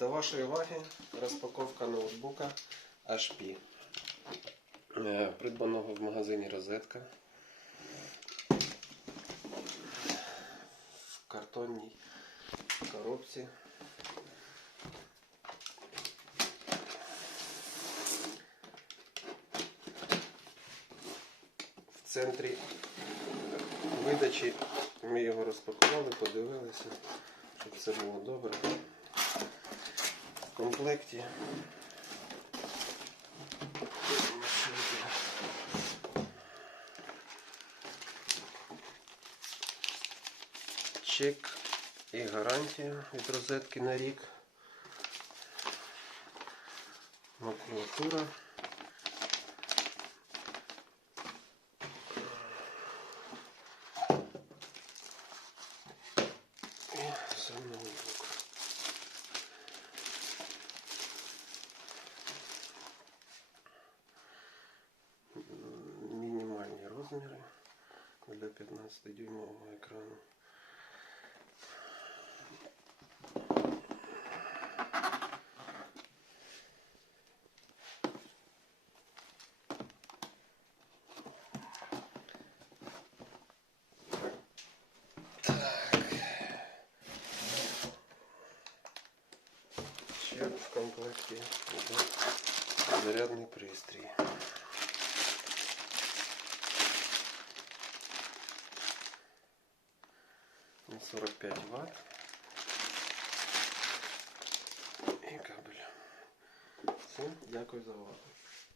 До вашої уваги розпаковка ноутбука HP. Е, Придбаного в магазині Розетка. В картонній коробці. В центрі видачі ми його розпакували, подивилися, щоб все було добре. Комплекті. Чек і гарантія від розетки на рік. Макулатура. Мінімальні розміри для 15-дюймового екрану. Ще в комплекті йде зарядний пристрій. На 45 ватт І кабель. Все, дякую за увагу.